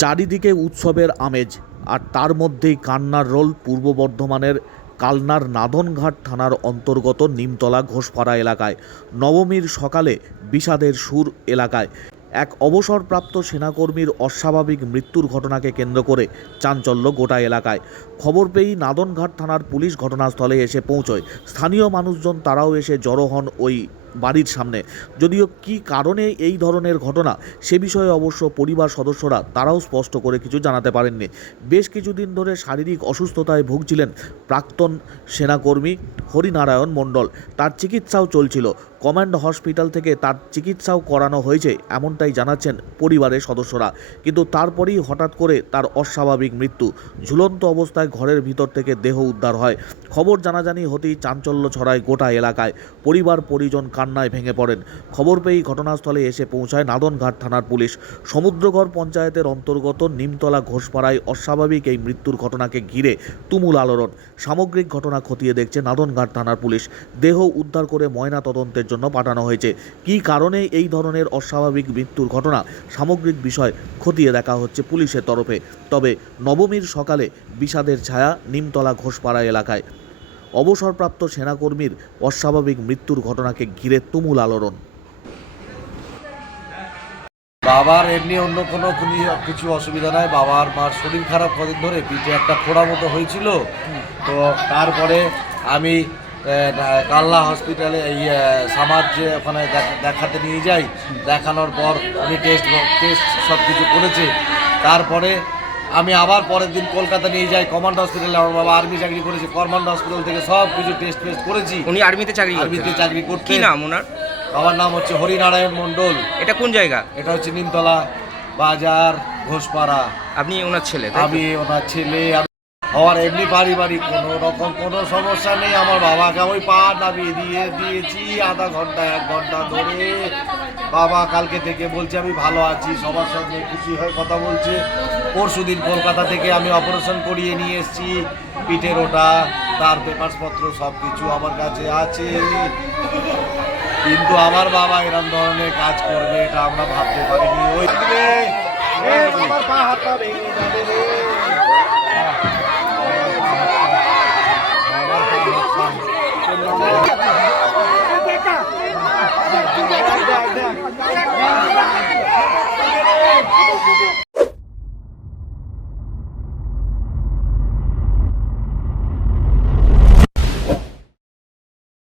চারিদিকে উৎসবের আমেজ, আর তার মধ্যেই কান্নার রোল পূর্ব বর্ধমানের কালনার নাদনঘাট থানার অন্তর্গত নিমতলা ঘোষপাড়া এলাকায়। নবমীর সকালে বিষাদের সুর এলাকায়। এক অবসরপ্রাপ্ত সেনাকর্মীর অস্বাভাবিক মৃত্যুর ঘটনাকে কেন্দ্র করে চাঞ্চল্য গোটা এলাকায়। খবর পেয়েই নাদনঘাট থানার পুলিশ ঘটনাস্থলে এসে পৌঁছয়। স্থানীয় মানুষজন তারাও এসে জড়ো হন ওই বাড়ির সামনে। যদিও কি কারণে এই ধরনের ঘটনা, সে বিষয়ে অবশ্য পরিবার সদস্যরা তারাও স্পষ্ট করে কিছু জানাতে পারেননি। বেশ কিছুদিন ধরে শারীরিক অসুস্থতায় ভুগছিলেন প্রাক্তন সেনাকর্মী হরিনারায়ণ মণ্ডল। তার চিকিৎসাও চলছিল। কমান্ড হসপিটাল থেকে তার চিকিৎসাও করানো হয়েছে, এমনটাই জানাচ্ছেন পরিবারের সদস্যরা। কিন্তু তারপরেই হঠাৎ করে তার অস্বাভাবিক মৃত্যু। ঝুলন্ত অবস্থায় ঘরের ভিতর থেকে দেহ উদ্ধার হয়। খবর জানাজানি হতেই চাঞ্চল্য ছড়ায় গোটা এলাকায়। পরিবার পরিজন কান্নায় ভেঙে পড়েন। খবর পেয়েই ঘটনাস্থলে এসে পৌঁছায় নাদনঘাট থানার পুলিশ। সমুদ্রগড় পঞ্চায়েতের অন্তর্গত নিমতলা ঘোষপাড়ায় অস্বাভাবিক এই মৃত্যুর ঘটনাকে ঘিরে তুমুল আলোড়ন। সামগ্রিক ঘটনা খতিয়ে দেখছে নাদনঘাট থানার পুলিশ। দেহ উদ্ধার করে ময়না তদন্তের জন্য পাঠানো হয়েছে। কী কারণে এই ধরনের অস্বাভাবিক মৃত্যুর ঘটনা? সামগ্রিক বিষয় খতিয়ে দেখা হচ্ছে পুলিশের তরফে। তবে নবমীর সকালে বিষাদের ছায়া নিমতলা ঘোষপাড়া এলাকায়। অবসরপ্রাপ্ত সেনাকর্মীর অস্বাভাবিক মৃত্যুর ঘটনাকে ঘিরে তুমুল আলোড়ন। বাবার এমনি অন্য কোনো কিছু অসুবিধা নাই। বাবার মার শরীর খারাপ কদিন ধরে, পিঠে একটা ফোড়া মতো হয়েছিল। তো তারপরে আমি কাল্লা হসপিটালে এই সামার যে ওখানে দেখাতে নিয়ে যাই, দেখানোর পর উনি টেস্ট টেস্ট সব কিছু করেছে। তারপরে আমি আবার পরের দিন কলকাতা নিয়ে যাই কমান্ড হসপিটালে আমার বাবা আর্মি চাকরি করেছে কমান্ড হসপিটাল থেকে সব কিছু টেস্ট ফেস্ট করেছি। উনি আর্মিতে চাকরি আর্মিতে চাকরি করছি কি নাম ওনার? আমার নাম হচ্ছে হরিনারায়ণ মণ্ডল। এটা কোন জায়গা? এটা হচ্ছে নিমতলা বাজার ঘোষপাড়া। আপনি ওনার ছেলে আমি ওনার ছেলে আমার এমনি পারিবারিক কোনো রকম কোনো সমস্যা নেই। আমার বাবাকে ওই পা নামিয়ে দিয়ে দিয়েছি আধা ঘণ্টা, এক ঘণ্টা ধরে। বাবা কালকে থেকে বলছে, আমি ভালো আছি, সবার সঙ্গে খুশি হয়ে কথা বলছে। পরশু দিন কলকাতা থেকে আমি অপারেশন করিয়ে নিয়ে এসেছি। পিঠের ওটা, তার পেপারসপত্র সব কিছু আমার কাছে আছে। কিন্তু আমার বাবা এরম ধরনের কাজ করবে, এটা আমরা ভাবতে পারিনি। ওই আমার পা হাতটা ভেঙে যাবে Hadi hadi hadi.